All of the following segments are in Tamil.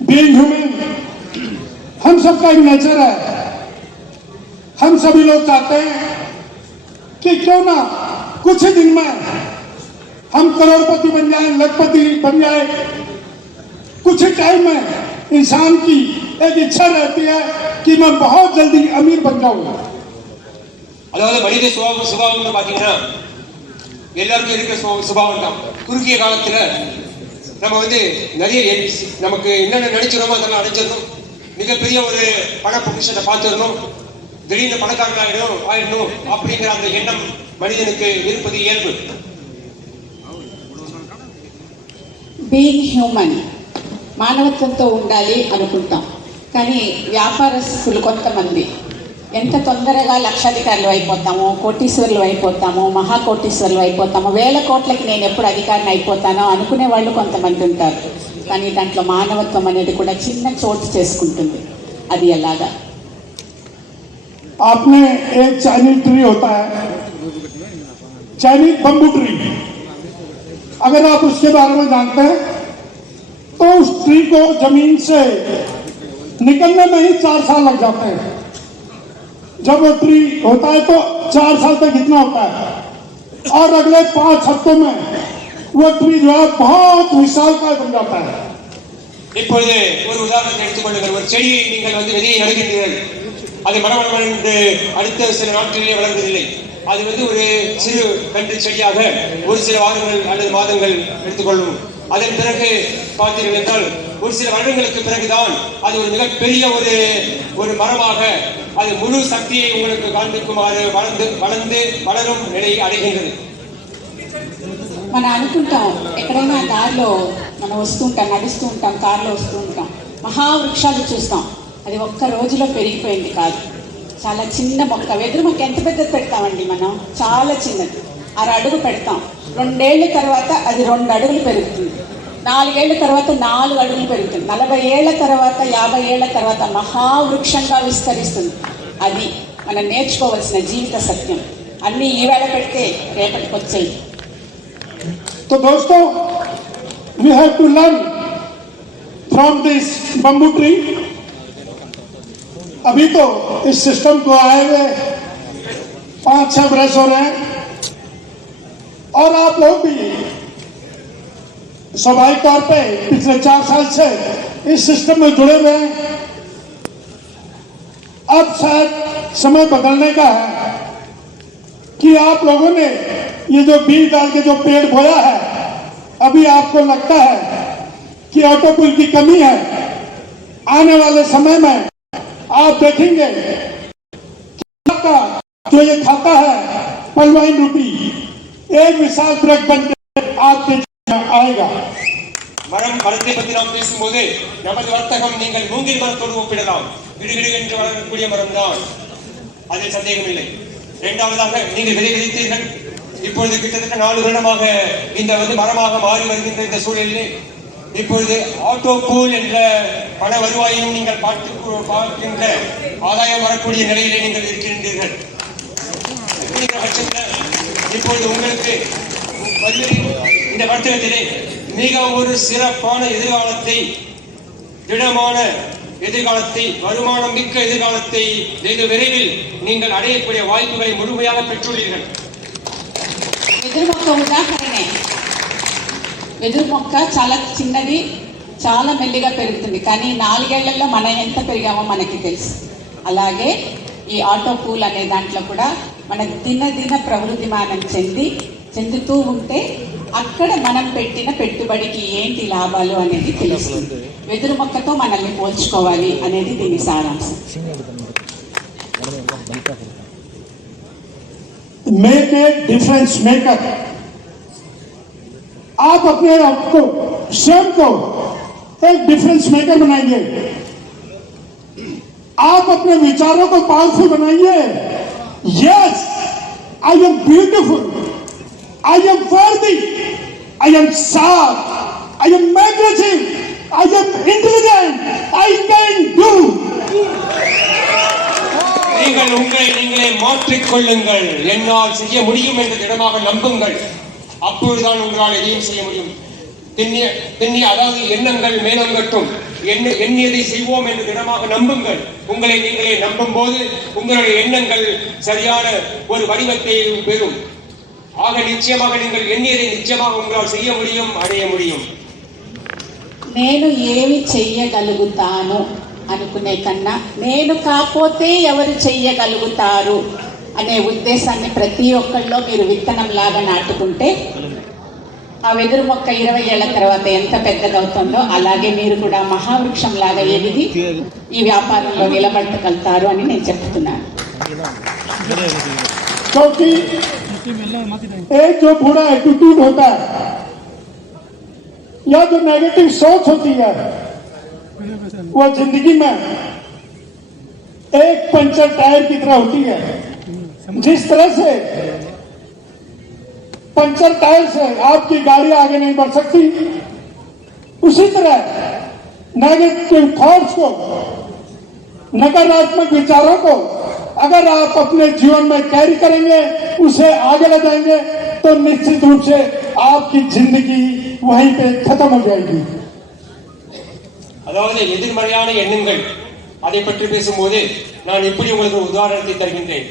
बीइंग ह्यूमन हम सबका एक नेचर है। हम सभी लोग चाहते हैं कि क्यों ना कुछ ही दिन में हम करोड़पति बन जाएं, लखपति बन जाए। कुछ ही टाइम में इंसान की एक इच्छा रहती है कि मैं बहुत जल्दी अमीर बन जाऊं। அதாவது மனித சுபாவம்னு பாத்தீங்கன்னா எல்லாருக்கும் இருக்கிற சுபாவம் தான். குறுகிய காலத்துல நம்ம நிறைய நமக்கு என்னென்ன நினைச்சிரோமோ அதெல்லாம் அடைச்சிடணும். மிகப்பெரிய ஒரு பண பொக்கிஷத்தை பார்த்துடணும், திடீர்னு பணக்காரன் ஆயிடணும் அப்படிங்கிற அந்த எண்ணம் மனிதனுக்கு இருப்பது இயல்பு. బీయింగ్ హ్యూమన్ మానవత్వంతో ఉండాలి అనుకుంటాం. కానీ వ్యాపారస్తులు కొంతమంది ఎంత తొందరగా లక్షాధికారులు అయిపోతామో, కోటీశ్వరులు అయిపోతామో, మహాకోటీశ్వరులు అయిపోతామో, వేల కోట్లకి నేను ఎప్పుడు అధికారిని అయిపోతానో అనుకునే వాళ్ళు కొంతమంది ఉంటారు. కానీ దాంట్లో మానవత్వం అనేది కూడా చిన్న చోటు చేసుకుంటుంది. అది ఎలాగా? आपने एक चाइनीज ट्री होता है, चाइनीज बम्बू ट्री, अगर आप उसके बारे में जानते हैं तो उस ट्री को जमीन से निकलने में ही 4 साल लग जाते हैं। जब वो ट्री होता है तो 4 साल तक इतना होता है और अगले 5 हफ्तों में वो ट्री जो है बहुत विशालकाय बन जाता है। இப்பொழுது ஒரு உதாரணத்தை எடுத்துக்கொள்ளுங்கள். ஒரு செடியை நீங்கள் விதையை நடுகின்றீர்கள். அது மரமரம் என்று அடுத்த சில நாட்களிலே வளர்வதில்லை. அது ஒரு சிறு கன்று செடியாக ஒரு சில வாரங்கள் அல்லது மாதங்கள் எடுத்துக்கொள்ளும். அதன் பிறகு பார்த்தீர்கள் என்றால் ஒரு சில வருடங்களுக்கு பிறகுதான் அது ஒரு மிகப்பெரிய ஒரு மரமாக அது முழு சக்தியை உங்களுக்கு காண்பிக்குமாறு வளரும் நிலை அடைகின்றது. మనం అనుకుంటాం, ఎక్కడైనా దారిలో మనం వస్తూ ఉంటాం, నడుస్తూ ఉంటాం, కారులో వస్తూ ఉంటాం, మహావృక్షాలు చూస్తాం. అది ఒక్క రోజులో పెరిగిపోయింది కాదు, చాలా చిన్న మొక్క. వెదురు మొక్క ఎంత పెద్దది పెడతామండి మనం? చాలా చిన్నది. 6 అడుగు పెడతాం. 2 ఏళ్ల తర్వాత అది 2 అడుగులు పెరుగుతుంది. 4 ఏళ్ల తర్వాత 4 అడుగులు పెరుగుతుంది. 40 ఏళ్ల తర్వాత 50 ఏళ్ల తర్వాత మహావృక్షంగా విస్తరిస్తుంది. అది మనం నేర్చుకోవాల్సిన జీవిత సత్యం. అన్నీ ఈవేళ పెడితే రేపటికి వచ్చాయి. तो दोस्तों, we have to learn from this bamboo tree. अभी तो इस सिस्टम को आए हुए 5-6 वर्ष हो रहे हैं और आप लोग भी स्वाभाविक तौर पे पिछले 4 साल से इस सिस्टम में जुड़े हुए हैं। अब शायद समय बदलने का है कि आप लोगों ने ये जो बीज डाल के जो पेड़ बोया है, अभी आपको लगता है कि ऑटो पुल की कमी है। आने वाले समय में आप देखेंगे कि जो ये खाता है पलवाइन रोटी एक विशाल ट्रक बन के आपके आएगा. மரத்தை பற்றி நாம் பேசும்போது நமது வர்த்தகம் நீங்கள் மூங்கில் மரத்தோடு ஒப்பிடலாம். விடுவிடு என்று வளரக்கூடிய மரம் தான், அதில் சந்தேகமில்லை. இரண்டாவதாக நீங்கள் விதைத்தீர்கள். இப்பொழுது கிட்டத்தட்ட 4 வருடமாக இந்த மரமாக மாறி வருகின்ற இந்த சூழலிலே இப்பொழுது ஆட்டோ பூல் என்ற பண வருவாயையும் நீங்கள் பார்க்கின்ற ஆதாயம் வரக்கூடிய நிலையிலே நீங்கள் இருக்கின்றீர்கள். இப்பொழுது உங்களுக்கு இந்த வர்த்தகத்திலே மிக ஒரு சிறப்பான எதிர்காலத்தை, திடமான எதிர்காலத்தை, வருமானம் மிக்க எதிர்காலத்தை வெகு விரைவில் நீங்கள் அடையக்கூடிய வாய்ப்புகளை முழுமையாக பெற்றுள்ளீர்கள். వెదురు మొక్క ఉదాహరణే. వెదురు మొక్క చాలా చిన్నది, చాలా మెల్లిగా పెరుగుతుంది. కానీ 4 ఏళ్లలో మనం ఎంత పెరిగామో మనకి తెలుసు. అలాగే ఈ ఆటో పూల్ అనే దాంట్లో కూడా మన దినదిన ప్రవృద్ధిమానం చెందుతూ ఉంటే అక్కడ మనం పెట్టిన పెట్టుబడికి ఏంటి లాభాలు అనేది తెలుస్తుంది. వెదురు మొక్కతో మనల్ని పోల్చుకోవాలి అనేది దీని సారాంశం. Make a difference maker. आप अपने आप को, स्वयं को एक डिफरेंस मेकर बनाइए. आप अपने विचारों को पावरफुल बनाइए. Yes, I am beautiful, I am वर्दी, I am sharp, I am magnetic, I am intelligent, I can do. நீங்கள் உங்களை நீங்களே மாற்றிக்கொள்ளுங்கள். என்னால் செய்ய முடியும் என்று திடமாக நம்புங்கள். அப்பொழுதுதான் உங்களால் எதையும் செய்ய முடியும். அதாவது எண்ணங்கள் மேலோங்கட்டும், எண்ணியதை செய்வோம் என்று திடமாக நம்புங்கள். உங்களை நீங்களே நம்பும் போது உங்களுடைய எண்ணங்கள் சரியான ஒரு வடிவத்தை பெறும். ஆக நிச்சயமாக நீங்கள் எண்ணியதை நிச்சயமாக உங்களால் செய்ய முடியும், அடைய முடியும். నేను ఏమి చెయ్యగలుగుతాను అనుకునే కన్నా నేను కాకపోతే ఎవరు చెయ్యగలుగుతారు అనే ఉద్దేశాన్ని ప్రతి ఒక్కళ్ళలో మీరు విత్తనంలాగా నాటుకుంటే ఆ వెదురు మొక్క 20 ఏళ్ల తర్వాత ఎంత పెద్దదవుతుందో అలాగే మీరు కూడా మహావృక్షం లాగా ఎదిగి ఈ వ్యాపారంలో నిలబడగలుగుతారు అని నేను చెప్తున్నాను. क्योंकि एक जो बुरा एटीट्यूड होता है या जो नेगेटिव सोच होती है वो जिंदगी में एक पंचर टायर की तरह होती है. जिस तरह से पंचर टायर से आपकी गाड़ी आगे नहीं बढ़ सकती, उसी तरह नेगेटिव थॉट्स को, नकारात्मक विचारों को अगर आप अपने जीवन में कैरी करेंगे, उसे आगे ले जाएंगे, तो निश्चित रूप से आपकी जिंदगी वहीं पे खत्म हो जाएगी. அதாவது எதிர்மறையான எண்ணங்கள் அதை பற்றி பேசும்போது நான் இப்படி உங்களுக்கு ஒரு உதாரணத்தை தருகின்றேன்.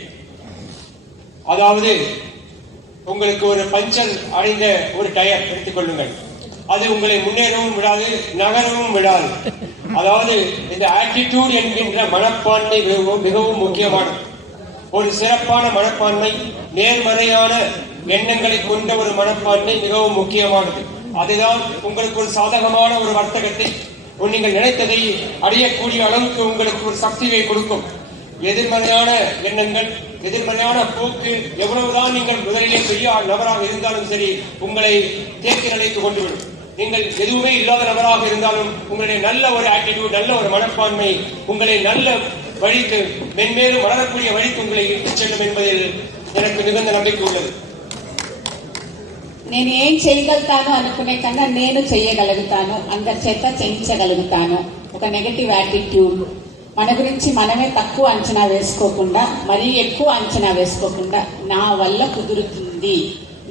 அதாவது உங்களுக்கு ஒரு பஞ்சர் அடைந்த ஒரு டயர் எடுத்துக்கொள்ளுங்கள். அது உங்களை முன்னேறவும் விடாது, நகரவும் விடாது. அதாவது இந்த ஆட்டிடியூட் என்கின்ற மனப்பான்மை மிகவும் முக்கியமானது. ஒரு சிறப்பான மனப்பான்மை, நேர்மறையான எண்ணங்களை கொண்ட ஒரு மனப்பான்மை மிகவும் முக்கியமானது. அதுதான் உங்களுக்கு ஒரு சாதகமான ஒரு வர்த்தகத்தை, நீங்கள் நினைத்ததை அடையக்கூடிய அளவுக்கு உங்களுக்கு ஒரு சக்தியை கொடுக்கும். எதிர்மறையான எண்ணங்கள், எதிர்மறையான போக்கு எவ்வளவுதான் நீங்கள் முதலிலே பெரிய நபராக இருந்தாலும் சரி உங்களை தேக்கி நிலைத்து கொண்டுவிடும். நீங்கள் எதுவுமே இல்லாத நபராக இருந்தாலும் உங்களுடைய நல்ல ஒரு ஆட்டிடியூட், நல்ல ஒரு மனப்பான்மை உங்களை நல்ல வழிக்கு, மென்மேலும் வளரக்கூடிய வழிக்கு உங்களை இட்டுச் செல்லும் என்பதில் எனக்கு மிகுந்த நம்பிக்கை உள்ளது. నేను ఏం చేయగలుగుతాను అనుకునే కన్నా నేను చేయగలుగుతాను, అందరి చేత చేయించగలుగుతాను. ఒక నెగటివ్ యాటిట్యూడ్, మన గురించి మనమే తక్కువ అంచనా వేసుకోకుండా, మరీ ఎక్కువ అంచనా వేసుకోకుండా నా వల్ల కుదురుతుంది,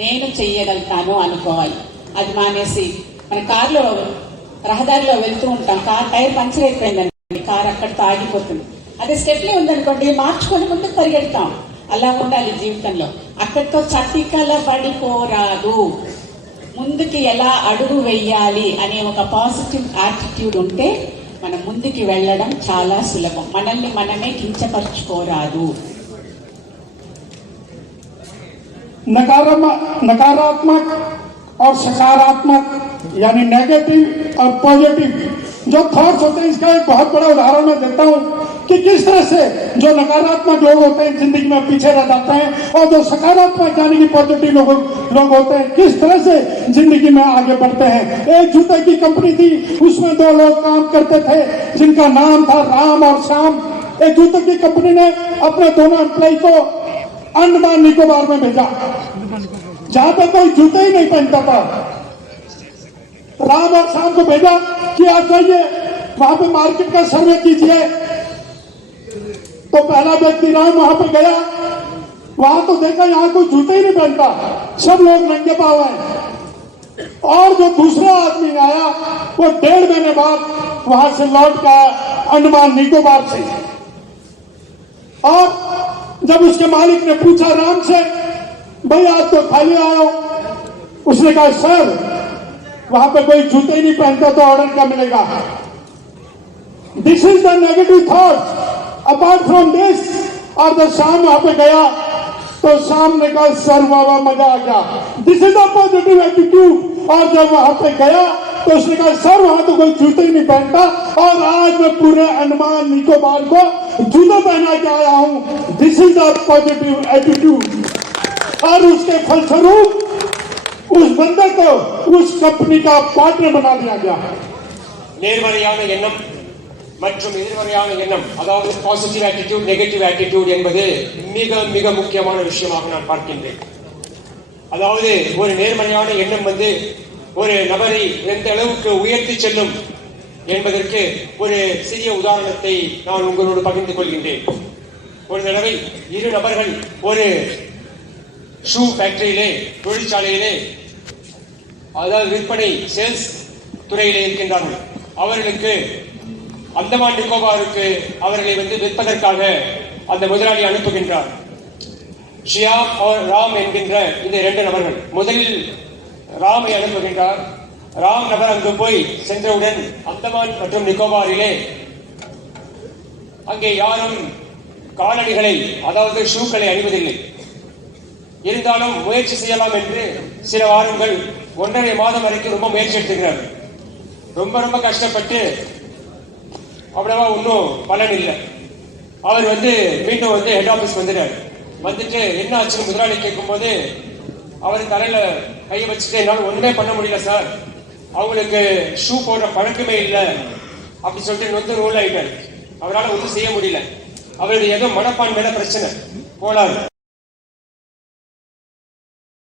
నేను చెయ్యగలుగుతాను అనుకోవాలి. అది మానేసి మన కారులో రహదారిలో వెళ్తూ ఉంటాం, కార్ టైర్ పంచర్ అయిపోయిందండి, కార్ అక్కడితో ఆగిపోతుంది. అదే స్టెప్లీ ఉందనుకోండి, మార్చుకొని ముందుకు పరిగెడతాం. అలా ఉండాలి జీవితంలో. అక్కడితో చతికల పడిపోరాదు, ముందుకి ఎలా అడుగు వెయ్యాలి అనే ఒక పాజిటివ్ యాటిట్యూడ్ ఉంటే మనం ముందుకి వెళ్ళడం చాలా సులభం. మనల్ని మనమే కించపరచుకోరాదు. नकारात्मक और सकारात्मक यानी नेगेटिव और पॉजिटिव जो थॉट्स होते हैं, इसका एक बहुत बड़ा उदाहरण मैं देता हूं कि किस तरह से जो नकारात्मक लोग होते हैं जिंदगी में पीछे रह जाते हैं और जो सकारात्मक यानी कि पॉजिटिव लोग होते हैं किस तरह से जिंदगी में आगे बढ़ते हैं. एक जूते की कंपनी थी, उसमें 2 लोग काम करते थे जिनका नाम था राम और श्याम. एक जूते की कंपनी ने अपने दोनों एम्प्लॉय को अंडमान निकोबार में भेजा, जहां पर कोई जूते ही नहीं पहनता था. राम और श्याम को भेजा कि आप जाइए वहां पे मार्केट का सर्वे कीजिए. तो पहला व्यक्ति राम वहां पे गया, वहां तो देखा यहां कोई जूते ही नहीं पहनता, सब लोग नंगे पांव हैं. और जो दूसरा आदमी आया वो 1.5 महीने बाद वहां से लौट गया अंडमान निकोबार से. और जब उसके मालिक ने पूछा राम से, भाई आप तो खाली आए हो, उसने कहा सर वहां पे कोई जूते ही नहीं पहनता तो ऑर्डर क्या मिलेगा. This is the negative thought. Apart from this, और जब शाम वहां पे गया तो शाम ने कहा सर बाबा मजा आ गया. This is the positive attitude. और जब वहां पे गया तो उसने कहा सर वहां तो कोई जूते ही नहीं पहनता और आज मैं पूरे अंडमान निकोबार को जूते पहना के आया हूं. This is the positive attitude. और उसके फलस्वरूप उस बंदे को उस कंपनी का पार्टनर बना दिया गया. நேர்மறையான எண்ணம் மற்றும் எதிர்மறையான எண்ணம், அதாவது பாசிட்டிவ் ஆட்டிடியூட், நெகட்டிவ் ஆட்டிடியூட் என்பது மிக மிக முக்கியமான விஷயமாக நான் பார்க்கின்றேன். அதாவது ஒரு நேர்மறையான எண்ணம் ஒரு நபரை எந்த அளவுக்கு உயர்த்தி செல்லும் என்பதற்கு ஒரு சிறிய உதாரணத்தை நான் உங்களோடு பகிர்ந்து கொள்கின்றேன். ஒரு தடவை 2 நபர்கள் ஒரு ஷூ ஃபேக்டரியிலே, தொழிற்சாலையிலே அதாவது விற்பனை சேல்ஸ் துறையிலே இருக்கின்றார்கள். அவர்களுக்கு அந்தமான் நிக்கோபாருக்கு அவர்களை வந்து விற்பதற்காக அந்த முதலாளி அனுப்புகின்றார். ஷியாம் ராம் என்கின்ற இந்த 2 நபர்கள். முதலில் ராமை அனுப்புகின்றார். ராம் நபர் அங்கு போய் சென்றவுடன் அந்தமான் மற்றும் நிக்கோபாரிலே அங்கே யாரும் காலணிகளை, அதாவது ஷூக்களை அணிவதில்லை. இருந்தாலும் முயற்சி செய்யலாம் என்று சில வாரங்கள் 1.5 மாதம் வரைக்கும் ரொம்ப முயற்சி எடுத்துக்கிறார். ரொம்ப கஷ்டப்பட்டு அவ்வளவா ஒன்றும் பலன் இல்லை. அவர் வந்து மீண்டும் வந்து ஹெட் ஆபீஸ் வந்துட்டார். வந்துட்டு என்ன ஆச்சுன்னு முதலாளி கேட்கும்போது அவர் தலையில கையை வச்சுட்டு என்னால் ஒண்ணுமே பண்ண முடியல சார், அவங்களுக்கு ஷூ போடுற பழக்கமே இல்லை அப்படி சொல்லிட்டு வந்து ரோல் ஆயிட்டார். அவரால் ஒன்றும் செய்ய முடியல. அவருக்கு ஏதோ மனப்பான்மையில பிரச்சனை போலாது.